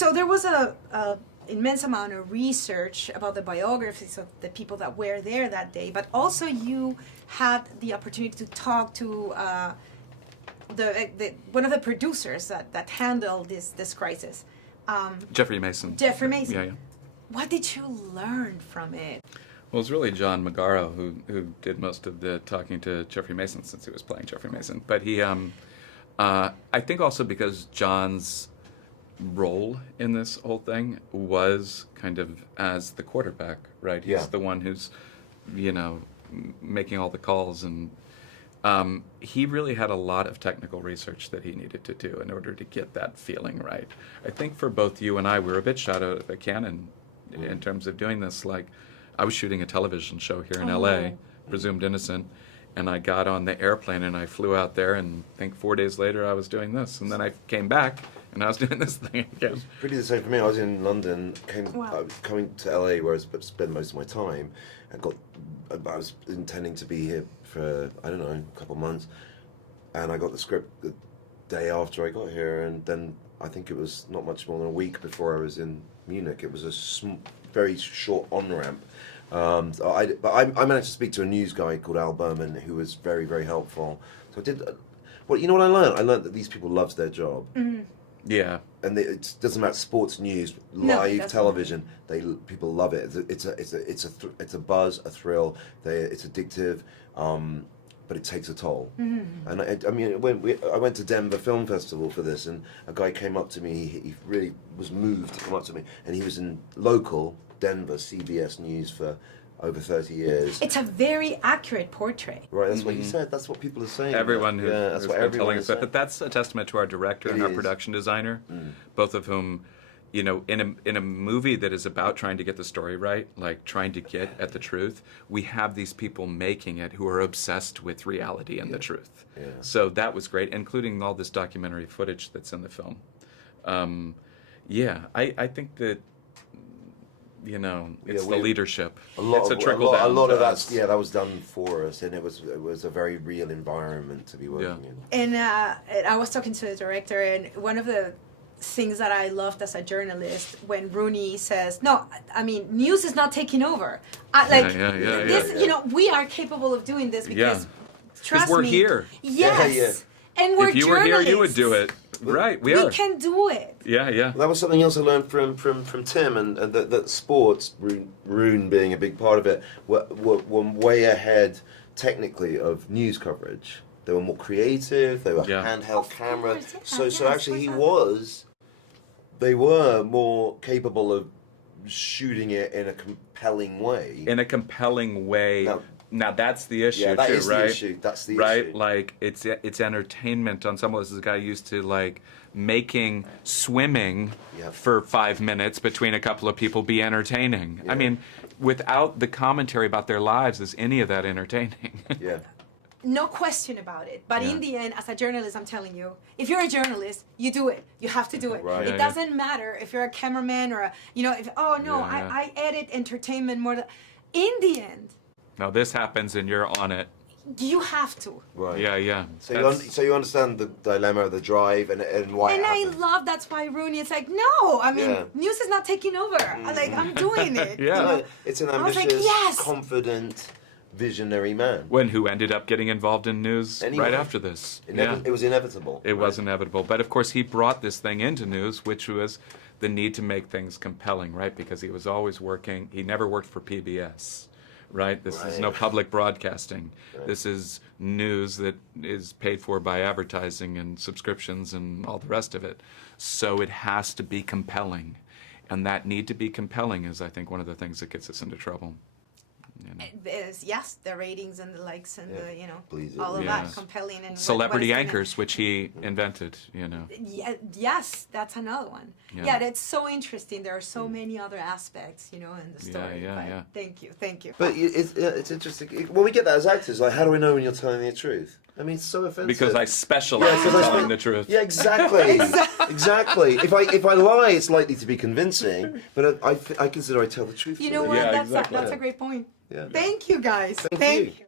So there was a immense amount of research about the biographies of the people that were there that day, but also you had the opportunity to talk to one of the producers that handled this crisis. Jeffrey Mason. Jeffrey Mason. Yeah, yeah. What did you learn from it? Well, it's really John Magaro who did most of the talking to Jeffrey Mason, since he was playing Jeffrey Mason. But he, I think also because John's role in this whole thing was kind of as the quarterback, right? He's the one who's, making all the calls, and he really had a lot of technical research that he needed to do in order to get that feeling right. I think for both you and I, we were a bit shot out of a cannon in terms of doing this. Like, I was shooting a television show here in LA, Presumed Innocent, and I got on the airplane and I flew out there, and I think 4 days later I was doing this, and then I came back and I was doing this thing again. It was pretty the same for me. I was in London, I was coming to LA where I spend most of my time. I was intending to be here for, I don't know, a couple of months, and I got the script the day after I got here, and then I think it was not much more than a week before I was in Munich. It was a very short on-ramp. But I managed to speak to a news guy called Al Berman, who was very, very helpful. So I did. Well, you know what I learned? I learned that these people loved their job. Mm-hmm. Yeah. And it doesn't matter, sports, news, live television. People love it. It's a buzz, a thrill. It's addictive, but it takes a toll. Mm-hmm. And I mean, I went to Denver Film Festival for this, and a guy came up to me. He really was moved to come up to me, and he was in local Denver CBS News for over 30 years. It's a very accurate portrait. Right, that's what you said. That's what people are saying. Everyone that's what everyone is saying. But that's a testament to our director and our production designer, both of whom, in a movie that is about trying to get the story right, like trying to get at the truth, we have these people making it who are obsessed with reality and the truth. Yeah. So that was great, including all this documentary footage that's in the film. I think that, it's the leadership. It's a trickle down. A lot of that was done for us, and it was a very real environment to be working in. And I was talking to the director, and one of the things that I loved as a journalist when Rooney says, "No, I mean, news is not taking over. We are capable of doing this because trust we're me, here. Yes, and we're if you journalists. were here, you would do it. Right, we can do it. Yeah. Well, that was something else I learned from Tim, and that sports, Roon being a big part of it, were way ahead technically of news coverage. They were more creative. They were handheld camera. So actually, they were more capable of shooting it in a compelling way. Now that's the issue too, that is right? The issue. That's the right? issue. Like it's entertainment on some levels. This guy used to like making swimming for 5 minutes between a couple of people be entertaining. I mean, without the commentary about their lives, is any of that entertaining? No question about it. But in the end, as a journalist, I'm telling you, if you're a journalist, you do it. You have to do it. Right. It doesn't matter if you're a cameraman or I edit entertainment more. In the end. Now this happens and you're on it. You have to. Right. Yeah. So you understand the dilemma of the drive and why. And I love that's why Rooney is like, no, I mean, news is not taking over. I'm doing it. It's an ambitious, confident, visionary man. Who ended up getting involved in news right after this. It was inevitable. It was inevitable. But of course he brought this thing into news, which was the need to make things compelling, right? Because he was always working, he never worked for PBS. Right? This is no public broadcasting. Right. This is news that is paid for by advertising and subscriptions and all the rest of it. So it has to be compelling. And that need to be compelling is, I think, one of the things that gets us into trouble. Yes, the ratings and the likes and all of that compelling and celebrity anchors, which he invented. Yes, that's another one. Yeah, that's so interesting. There are so many other aspects, in the story. Yeah. Thank you. But it's interesting. Well, we get that as actors. Like, how do I know when you're telling the truth? I mean, it's so offensive. Because I specialize in telling the truth. Yeah, exactly. Exactly. If I lie, it's likely to be convincing. But I consider I tell the truth. You know what? That's a great point. Yeah. Thank you, guys. Thank you.